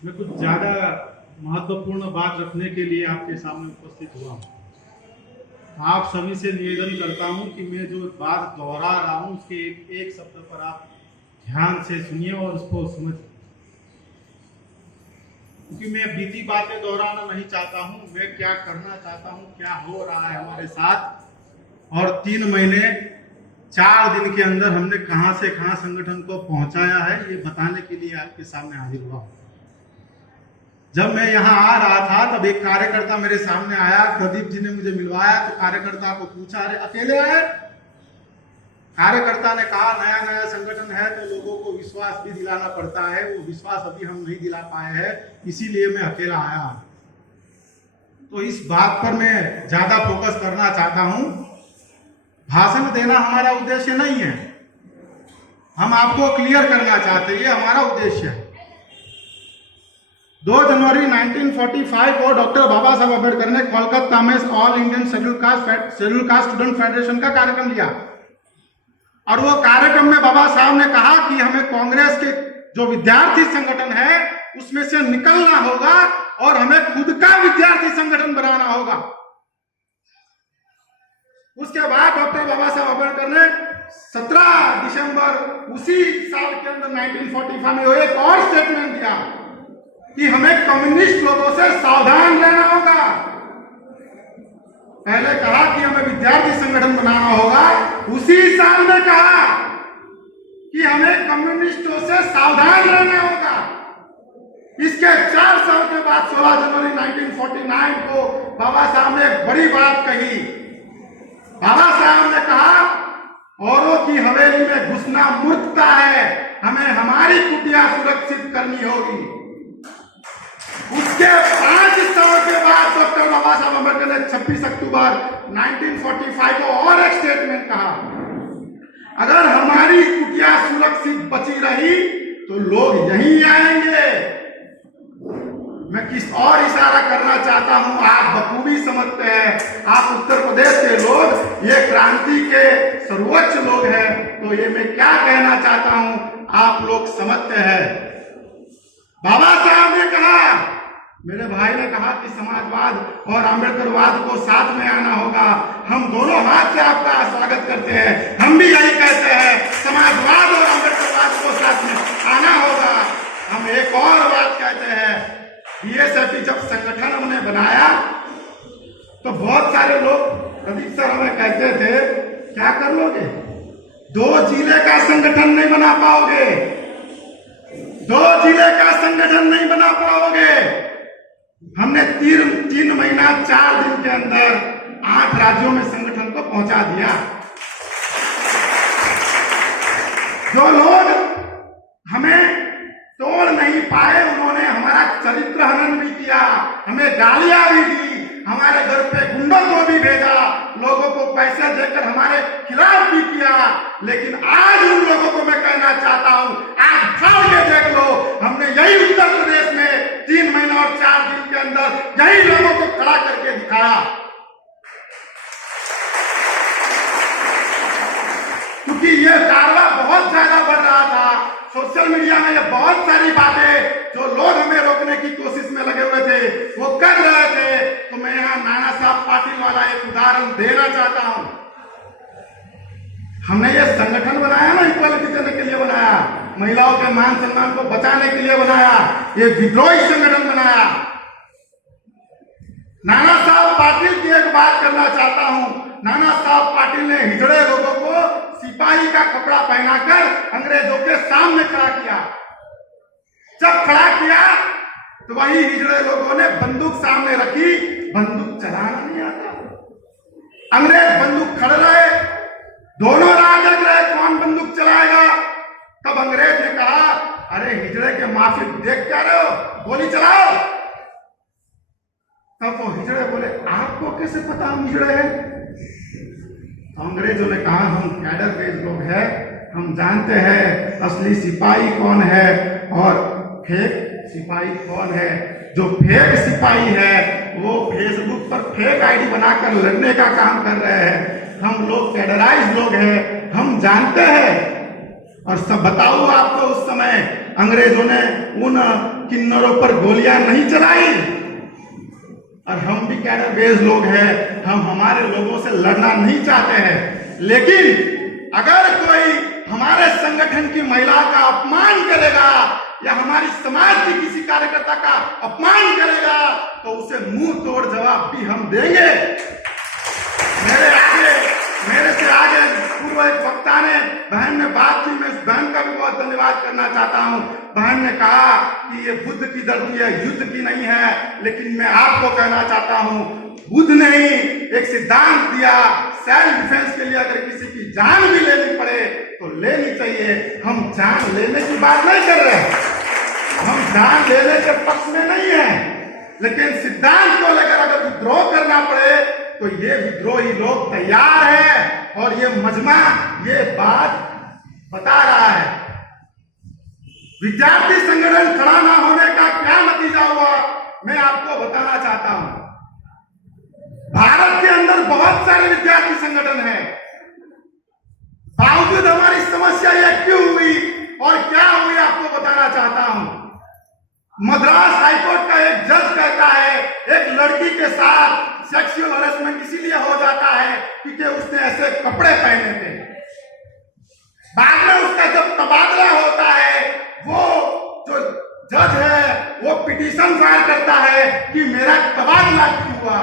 मैं कुछ ज़्यादा महत्वपूर्ण बात रखने के लिए आपके सामने उपस्थित हुआ हूँ। आप सभी से निवेदन करता हूँ कि मैं जो बात दोहरा रहा हूँ उसके एक एक शब्द पर आप ध्यान से सुनिए और उसको समझिए, क्योंकि मैं बीती बातें दोहराना नहीं चाहता हूँ। मैं क्या करना चाहता हूँ, क्या हो रहा है हमारे साथ, और 3 महीने 4 दिन के अंदर हमने कहां से कहां संगठन को पहुंचाया है, ये बताने के लिए आपके सामने हाजिर हुआ हूं। जब मैं यहाँ आ रहा था तब एक कार्यकर्ता मेरे सामने आया, प्रदीप जी ने मुझे मिलवाया, तो कार्यकर्ता को पूछा, अरे अकेले आए? कार्यकर्ता ने कहा नया नया संगठन है तो लोगों को विश्वास भी दिलाना पड़ता है, वो विश्वास अभी हम नहीं दिला पाए हैं, इसीलिए मैं अकेला आया। तो इस बात पर मैं ज्यादा फोकस करना चाहता हूं। भाषण देना हमारा उद्देश्य नहीं है, हम आपको क्लियर करना चाहते हैं, ये हमारा उद्देश्य है। 2 जनवरी 1945 को डॉक्टर बाबा साहब अम्बेडकर ने कोलकाता में all Indian schedule caste student federation का कार्यक्रम लिया, और वो कार्यक्रम में बाबा साहब ने कहा कि हमें कांग्रेस के जो विद्यार्थी संगठन है उसमें से निकलना होगा और हमें खुद का विद्यार्थी संगठन बनाना होगा। उसके बाद डॉक्टर बाबा साहब अम्बेडकर ने 17 दिसंबर उसी साल के अंदर 1945 में एक और स्टेटमेंट दिया कि हमें कम्युनिस्ट लोगों से सावधान रहना होगा। पहले कहा कि हमें विद्यार्थी संगठन बनाना होगा, उसी साल में कहा कि हमें कम्युनिस्टों से सावधान रहना होगा। इसके 4 साल के बाद 16 जनवरी 1949 को बाबा साहब ने एक बड़ी बात कही। बाबा साहब ने कहा औरों की हवेली में घुसना मूर्खता है, हमें हमारी कुटिया सुरक्षित करनी होगी। उसके 5 साल के बाद डॉक्टर बाबा साहब अम्बेडकर ने 26 अक्टूबर 1945 को और एक स्टेटमेंट कहा, अगर हमारी कुटिया सुरक्षित बची रही तो लोग यहीं आएंगे। मैं किस और इशारा करना चाहता हूं, आप बखूबी समझते हैं। आप उत्तर प्रदेश के लोग, ये क्रांति के सर्वोच्च लोग हैं, तो ये मैं क्या कहना चाहता हूं आप लोग समझते हैं। बाबा साहब ने कहा, मेरे भाई ने कहा कि समाजवाद और अम्बेडकरवाद को साथ में आना होगा। हम दोनों हाथ से आपका स्वागत करते हैं। हम भी यही कहते हैं, समाजवाद और अम्बेडकरवाद को साथ में आना होगा। हम एक और बात कहते हैं, बीएसएफई जब संगठन हमने बनाया तो बहुत सारे लोग, प्रदीप सर हमें कहते थे, क्या कर लोगे, 2 जिले का संगठन नहीं बना पाओगे, 2 जिले का संगठन नहीं बना पाओगे। हमने 3 महीना 4 दिन के अंदर 8 राज्यों में संगठन को पहुंचा दिया। जो लोग हमें तोड़ नहीं पाए उन्होंने हमारा चरित्र हनन भी किया, हमें गालियां भी दी, हमारे घर पे गुंडों को भी भेजा, लोगों को पैसे देकर हमारे खिलाफ भी किया। लेकिन आज उन लोगों को मैं कहना चाहता हूं, आज खाओ के देख लो, हमने यही उत्तर प्रदेश में 3 महीना और 4 दिन के अंदर यही लोगों को खड़ा करके दिखाया। क्योंकि ये कारवा बहुत ज्यादा बढ़ रहा था, सोशल मीडिया में ये बहुत सारी बातें जो लोग हमें रोकने की कोशिश में लगे हुए थे वो कर रहे थे। तो मैं यहाँ नाना साहब पाटिल वाला एक उदाहरण देना चाहता हूं। हमने ये संगठन बनाया ना, इक्वालिटी देने के लिए बनाया, महिलाओं के मान सम्मान को बचाने के लिए बनाया, ये विद्रोही संगठन बनाया। नाना साहब पाटिल की एक बात करना चाहता हूं। नाना साहब पाटिल ने हिजड़े लोगों को सिपाही का कपड़ा पहनाकर अंग्रेजों के सामने खड़ा किया। जब खड़ा किया तो वही हिजड़े लोगों ने बंदूक सामने रखी, बंदूक चलाना नहीं आता, अंग्रेज बंदूक खड़े रहे, दोनों राह देख रहे कौन बंदूक चलाएगा। तब अंग्रेज ने कहा, अरे हिजड़े के माफी देख क्या रहे हो, गोली चलाओ। तब वो हिजड़े बोले, आपको कैसे पता हम हिजड़े हैं? तो अंग्रेजों ने कहा, हम कैडर बेस्ड लोग हैं, हम जानते हैं असली सिपाही कौन है और फेक सिपाही कौन है। जो फेक सिपाही है वो फेसबुक पर फेक आईडी बनाकर लड़ने का काम कर रहे हैं। हम लोग कैडराइज लोग हैं, हम जानते हैं। और सब बताऊं आपको, उस समय अंग्रेजों ने उन किन्नरों पर गोलियां नहीं चलाई। और हम भी कैडर बेस लोग हैं, हम हमारे लोगों से लड़ना नहीं चाहते हैं। लेकिन अगर कोई हमारे संगठन की महिला का अपमान करेगा या हमारी समाज की किसी कार्यकर्ता का अपमान करेगा तो उसे मुंह तोड़ जवाब भी हम देंगे। मेरे से आगे पूर्व एक वक्ता ने, बहन ने बात की, मैं इस बहन का भी बहुत धन्यवाद करना चाहता हूं। बहन ने कहा कि ये बुद्ध की धरती है, युद्ध की नहीं है। लेकिन मैं आपको कहना चाहता हूं, बुद्ध ने ही एक सिद्धांत दिया, सेल्फ डिफेंस के लिए अगर किसी की जान भी लेनी पड़े तो लेनी चाहिए। हम जान लेने की बात नहीं कर रहे, हम जान लेने के पक्ष में नहीं है, लेकिन सिद्धांत को लेकर अगर विद्रोह करना पड़े तो ये विद्रोही लोग तैयार है और ये मजमा ये बात बता रहा है। विद्यार्थी संगठन खड़ा ना होने का क्या नतीजा हुआ मैं आपको बताना चाहता हूं। भारत के अंदर बहुत सारे विद्यार्थी संगठन हैं, बावजूद हमारी समस्या ये क्यों हुई और क्या हुई आपको बताना चाहता हूं। मद्रास हाईकोर्ट का एक जज कहता है एक लड़की के साथ सेक्सुअल हरेसमेंट इसीलिए हो जाता है क्योंकि उसने ऐसे कपड़े पहने थे। बाद में उसका जब तबादला होता है, वो जो जज है वो पिटीशन फाइल करता है कि मेरा तबादला क्यों हुआ।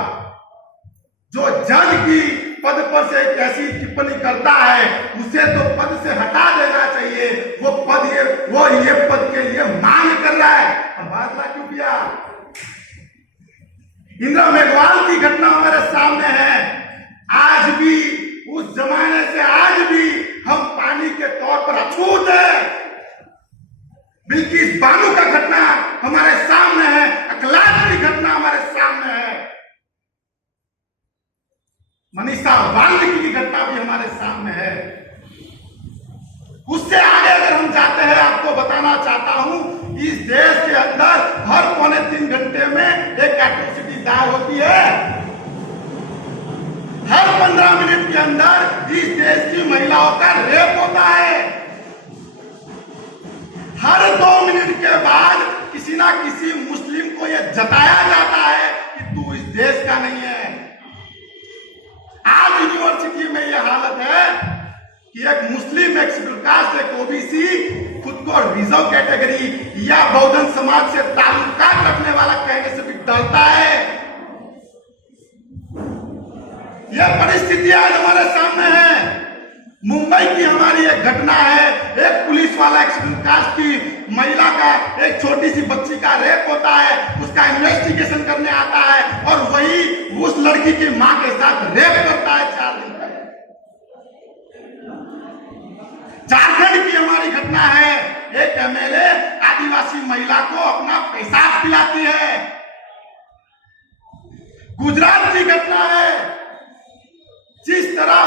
जो जज की पद पर से एक ऐसी टिप्पणी करता है उसे तो पद से हटा देना चाहिए। वो ये पद के लिए मांग कर रहा है, तबादला क्यों किया। इंदिरा मेघवाल की घटना हमारे सामने है। आज भी उस जमाने से आज भी हम पानी के तौर पर अछूत है। बिल्किस बानो का घटना हमारे सामने है, अखलाक की घटना हमारे सामने है, मनीषा वाल्मीकि की घटना भी हमारे सामने है। उससे आगे अगर हम जाते हैं, आपको बताना चाहता हूं, इस देश के अंदर हर पौने 3 घंटे में एक एट्रोसिटी दायर होती है। हर 15 मिनट के अंदर इस देश की महिलाओं का रेप होता है। हर 2 मिनट के बाद किसी ना किसी मुस्लिम को यह जताया जाता है कि तू इस देश का नहीं है। आज यूनिवर्सिटी में यह हालत है कि एक मुस्लिम, एक शेड्यूल कास्ट, एक ओबीसी खुद को रिजर्व कैटेगरी या बहुजन समाज से ताल्लुकात रखने वाला कहने से भी डरता है। यह परिस्थिति आज हमारे सामने है। मुंबई की हमारी एक घटना है, एक पुलिस वाला एक शेड्यूल कास्ट की महिला का, एक छोटी सी बच्ची का रेप होता है, उसका इन्वेस्टिगेशन करने आता है और वही उस लड़की की मां के साथ रेप करता है 4 दिन तक। झारखंड की हमारी घटना है, एक एमएलए आदिवासी महिला को अपना पेशाब पिलाती है। गुजरात की घटना है, जिस तरह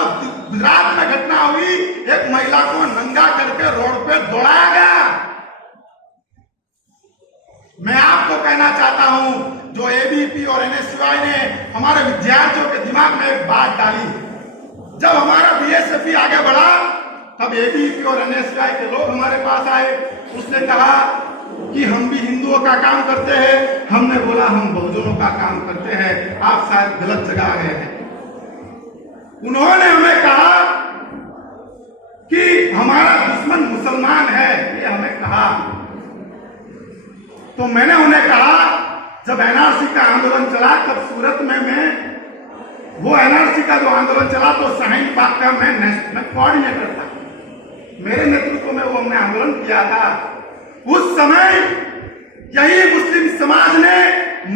गुजरात में घटना हुई, एक महिला को नंगा करके रोड पे दौड़ाया गया। मैं आपको कहना चाहता हूं, जो एबीवीपी और एनएसयूआई ने हमारे विद्यार्थियों के दिमाग में एक बात डाली, जब हमारा बीएसएफई आगे बढ़ा तब एबीवीपी और एनएसयूआई के लोग हमारे पास आए। उसने कहा कि हम भी हिंदुओं का काम करते हैं। हमने बोला हम बहुजनों का काम करते हैं, आप शायद गलत जगह आ गए हैं। उन्होंने हमें कहा कि हमारा दुश्मन मुसलमान है, ये हमें कहा। तो मैंने उन्हें कहा, जब एनआरसी का आंदोलन चला तब सूरत में मैं वो एनआरसी का जो आंदोलन चला तो शाहीन बाग का मैं कोऑर्डिनेटर था, मेरे नेतृत्व में वो हमने आंदोलन किया था। उस समय यही मुस्लिम समाज ने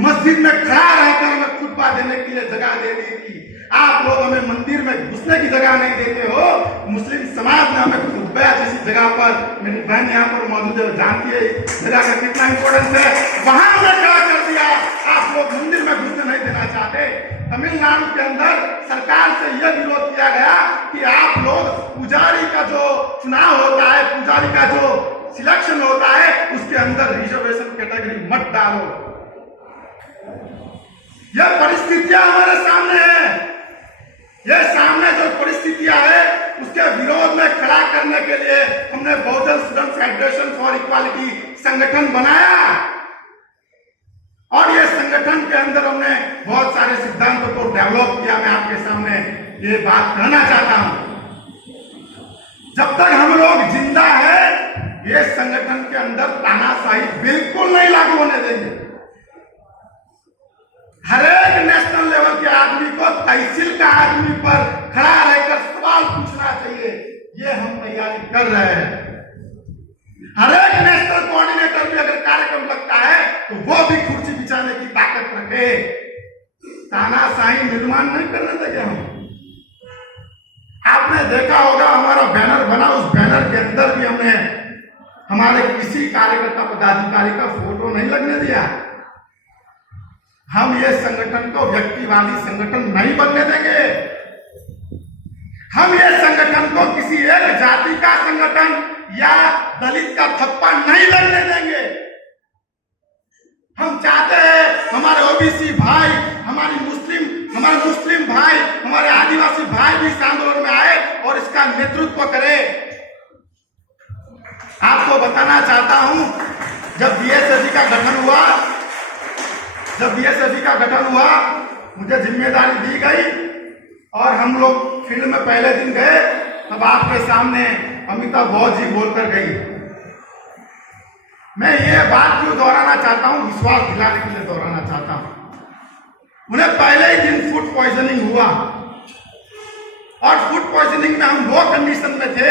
मस्जिद में खड़ा रहकर हमें खुतबा देने के लिए जगह दे दी थी। आप लोग हमें मंदिर में घुसने की जगह नहीं देते हो। मुस्लिम समाज ने हमें खुतबा जैसी जगह पर, मेरी बहन यहाँ पर मौजूद है, जानती है जगह का कितना इंपॉर्टेंस है, वहां हमें खड़ा कर दिया। आप लोग मंदिर में घुसने नहीं देना चाहते। तमिलनाडु के अंदर सरकार से यह विरोध किया गया कि आप लोग पुजारी का जो चुनाव होता है, पुजारी का जो सिलेक्शन होता है, उसके अंदर रिजर्वेशन कैटेगरी मत डालो। यह परिस्थितियां हमारे सामने है। यह सामने जो परिस्थितियां है उसके विरोध में खड़ा करने के लिए हमने बहुजन स्टूडेंट फेडरेशन फॉर इक्वालिटी संगठन बनाया और ये संगठन के अंदर हमने बहुत सारे सिद्धांतों को डेवलप किया। मैं आपके सामने ये बात कहना चाहता हूं, जब तक हम लोग जिंदा है ये संगठन के अंदर तानाशाही बिल्कुल नहीं लागू होने देंगे। हर एक नेशनल लेवल के आदमी को तहसील का आदमी पर खड़ा रहकर सवाल पूछना चाहिए, ये हम तैयारी कर रहे हैं। हर एक नेशनल कोऑर्डिनेटर भी अगर कार्यक्रम लगता है तो वो भी कुर्सी बिछाने की ताकत रखे। तानाशाही निर्माण नहीं करने देंगे हम। आपने देखा होगा हमारा बैनर बना, उस बैनर के अंदर भी हमने हमारे किसी कार्यकर्ता पदाधिकारी का फोटो नहीं लगने दिया। हम ये संगठन को व्यक्तिवादी संगठन नहीं बनने देंगे। हम ये संगठन को किसी एक जाति का संगठन या दलित का थप्पा नहीं लगने देंगे। हम चाहते हैं हमारे ओबीसी भाई, हमारे मुस्लिम भाई, हमारे आदिवासी भाई भी इस आंदोलन में आए और इसका नेतृत्व करे। आपको बताना चाहता हूं, जब बीएसएफई का गठन हुआ मुझे जिम्मेदारी दी गई और हम लोग फील्ड में पहले दिन गए, तब आपके सामने अमिताभ घोष जी बोलकर गई। मैं ये बात क्यों दोहराना चाहता हूं, विश्वास दिलाने के लिए दोहराना चाहता हूं। उन्हें पहले ही दिन फूड पॉइजनिंग हुआ और फूड पॉइजनिंग में हम वो कंडीशन में थे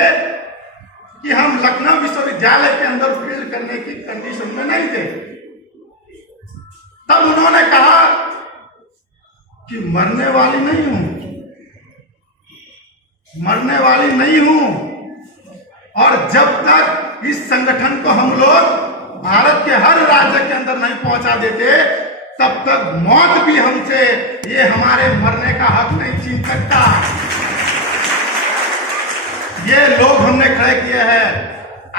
कि हम लखनऊ विश्वविद्यालय के अंदर फील्ड करने की कंडीशन में नहीं थे। तब उन्होंने कहा कि मरने वाली नहीं हूं और जब तक इस संगठन को हम लोग भारत के हर राज्य के अंदर नहीं पहुंचा देते तब तक मौत भी हमसे ये हमारे मरने का हक नहीं छीन सकता। ये लोग हमने खड़े किए हैं।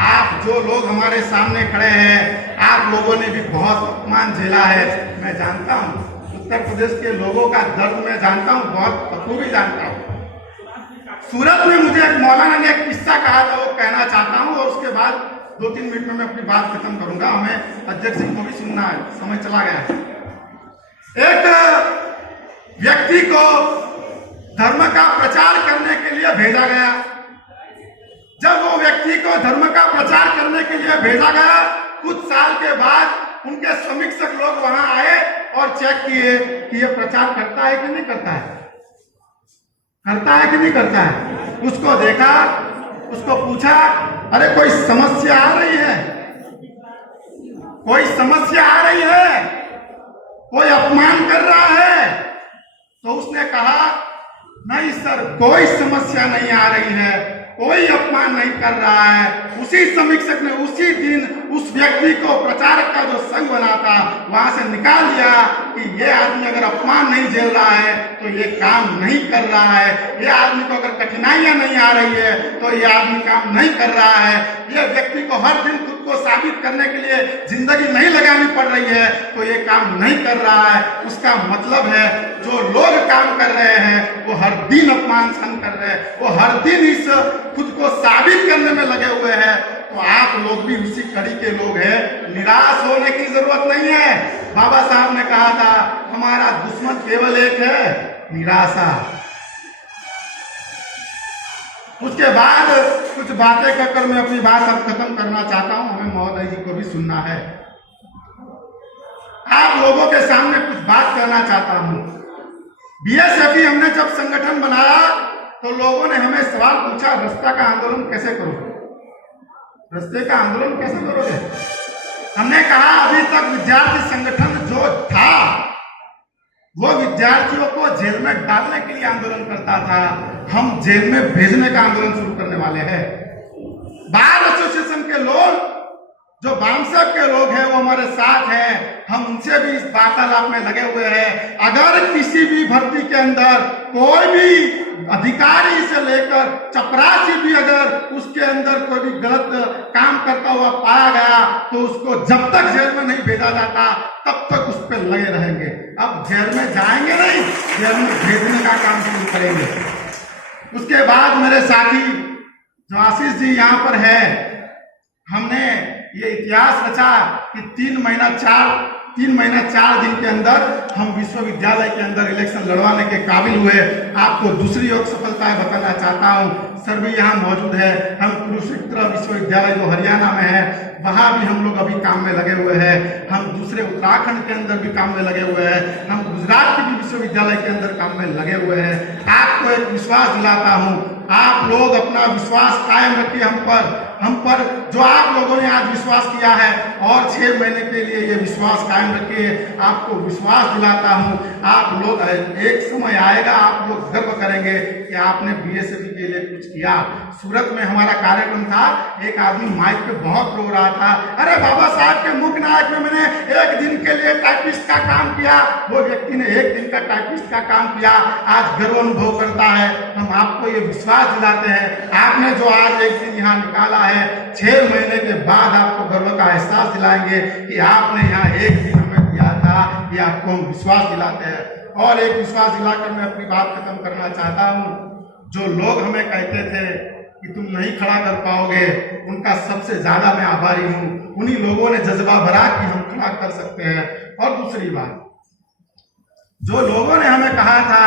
आप जो लोग हमारे सामने खड़े हैं, आप लोगों ने भी बहुत अपमान झेला है। मैं जानता हूं उत्तर प्रदेश के लोगों का दर्द मैं जानता हूं, बहुत बखूबी जानता हूं। सूरत में मुझे एक मौलाना ने एक किस्सा कहा था, वो कहना चाहता हूं और उसके बाद 2-3 मिनट में मैं अपनी बात खत्म करूंगा। हमें अध्यक्ष जी को भी सुनना है, समय चला गया है। एक व्यक्ति को धर्म का प्रचार करने के लिए भेजा गया। जब वो व्यक्ति को धर्म का प्रचार करने के लिए भेजा गया, कुछ साल के बाद उनके समीक्षक लोग वहां आए और चेक किए कि ये प्रचार करता है कि नहीं करता है। उसको देखा, उसको पूछा, अरे कोई समस्या आ रही है, कोई अपमान कर रहा है? तो उसने कहा, नहीं सर, कोई समस्या नहीं आ रही है, कोई अपमान नहीं कर रहा है। उसी समीक्षक ने उसी दिन उस व्यक्ति को प्रचारक का जो संघ बना था वहां से निकाल दिया कि ये आदमी अगर अपमान नहीं झेल रहा है तो ये काम नहीं कर रहा है, ये आदमी को अगर कठिनाइयां नहीं आ रही है तो ये आदमी काम नहीं कर रहा है, ये व्यक्ति को हर दिन खुद को साबित करने के लिए जिंदगी नहीं लगानी पड़ रही है तो ये काम नहीं कर रहा है। उसका मतलब है जो लोग काम कर रहे हैं वो हर दिन अपमान सहन कर रहे हैं, वो हर दिन इस खुद को साबित करने में लगे हुए हैं। तो आप लोग भी उसी कड़ी के लोग हैं, निराश होने की जरूरत नहीं है। बाबा साहब ने कहा था हमारा दुश्मन केवल एक है, निराशा। उसके बाद कुछ बातें कहकर मैं अपनी बात अब खत्म करना चाहता हूं। हमें महोदय जी को भी सुनना है। आप लोगों के सामने कुछ बात कहना चाहता हूं। बीएसएफई हमने जब संगठन बनाया तो लोगों ने हमें सवाल पूछा, रास्ता का आंदोलन कैसे करोगे? रास्ते का आंदोलन कैसे करोगे? हमने कहा अभी तक विद्यार्थी संगठन जो था वो विद्यार्थियों को जेल में डालने के लिए आंदोलन करता था। हम जेल में भेजने का आंदोलन शुरू करने वाले हैं। बार एसोसिएशन के लोग जो बामसेब के लोग हैं वो हमारे साथ हैं। हम उनसे भी इस वार्तालाप में लगे हुए हैं। अगर किसी भी भर्ती के अंदर कोई भी अधिकारी से लेकर चपरासी भी अगर उसके अंदर कोई भी गलत काम करता हुआ पाया गया तो उसको जब तक जेल में नहीं भेजा जाता तब तक उस पर लगे रहेंगे। अब जेल में जाएंगे नहीं, जेल में भेजने का काम शुरू करेंगे। उसके बाद मेरे साथी जो आशीष जी यहाँ पर है, हमने ये इतिहास रचा कि 3 महीना 4 दिन के अंदर हम विश्वविद्यालय के अंदर इलेक्शन लड़वाने के काबिल हुए। आपको दूसरी और सफलताएं बताना चाहता हूँ। सर भी यहाँ मौजूद है। हम कुरुक्षेत्र विश्वविद्यालय जो हरियाणा में है वहाँ भी हम लोग अभी काम में लगे हुए हैं। हम दूसरे उत्तराखंड के अंदर भी काम में लगे हुए हैं। हम गुजरात के भी विश्वविद्यालय के अंदर काम में लगे हुए हैं। आपको एक विश्वास दिलाता हूँ, आप लोग अपना विश्वास कायम रखिए हम पर जो आप लोगों ने आज विश्वास किया है, और 6 महीने के लिए ये विश्वास कायम रखिए। आपको विश्वास दिलाता हूँ, आप लोग एक समय आएगा आप लोग गर्व करेंगे कि आपने बीएसपी के लिए कुछ किया। सूरत में हमारा कार्यक्रम था, एक आदमी माइक पे बहुत रो रहा था, अरे बाबा साहब के मुख्य नायक में मैंने 1 दिन के लिए टाइपिस्ट का काम किया। वो व्यक्ति ने 1 दिन का टाइपिस्ट का काम किया, आज गर्व अनुभव करता है। हम आपको ये विश्वास दिलाते हैं, आपने जो आज 1 दिन यहाँ निकाला है, 6 महीने के बाद आपको गर्व का एहसास दिलाएंगे कि आपने यहाँ 1 दिन हमें दिया था। ये आपको हम विश्वास दिलाते हैं। और एक विश्वास दिलाकर मैं अपनी बात खत्म करना चाहता हूँ। जो लोग हमें कहते थे कि तुम नहीं खड़ा कर पाओगे, उनका सबसे ज्यादा मैं आभारी हूँ। उन्हीं लोगों ने जज्बा भरा कि हम खड़ा कर सकते हैं। और दूसरी बात, जो लोगों ने हमें कहा था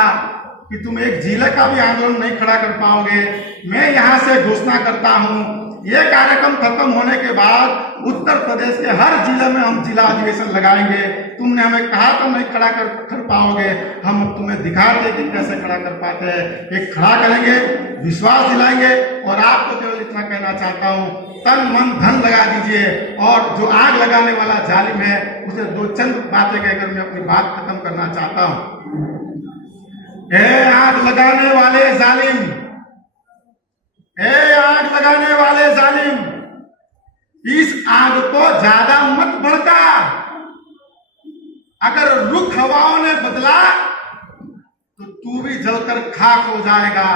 कि तुम एक जिले का भी आंदोलन नहीं खड़ा कर पाओगे, मैं यहाँ से घोषणा करता हूँ, ये कार्यक्रम खत्म होने के बाद उत्तर प्रदेश के हर जिले में हम जिला अधिवेशन लगाएंगे। तुमने हमें कहा तो नहीं खड़ा कर पाओगे, हम तुम्हें दिखाते कि कैसे खड़ा कर पाते हैं। एक खड़ा करेंगे, विश्वास दिलाएंगे। और आपको केवल इतना कहना चाहता हूँ, तन मन धन लगा दीजिए, और जो आग लगाने वाला जालिम है उसे 2 चंद बातें कहकर मैं अपनी बात खत्म करना चाहता हूँ। आग लगाने वाले जालिम, आग लगाने वाले जालिम, इस आग को ज्यादा मत भड़का। अगर रुख हवाओं ने बदला तो तू भी जलकर खाक हो जाएगा।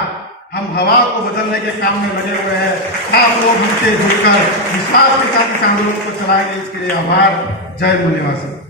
हम हवा को बदलने के काम में लगे हुए हैं। आप लोग हमसे जुड़कर विश्वास के साथ इस आंदोलन को चलाएंगे, इसके लिए आभार। जय मूल्यवासी।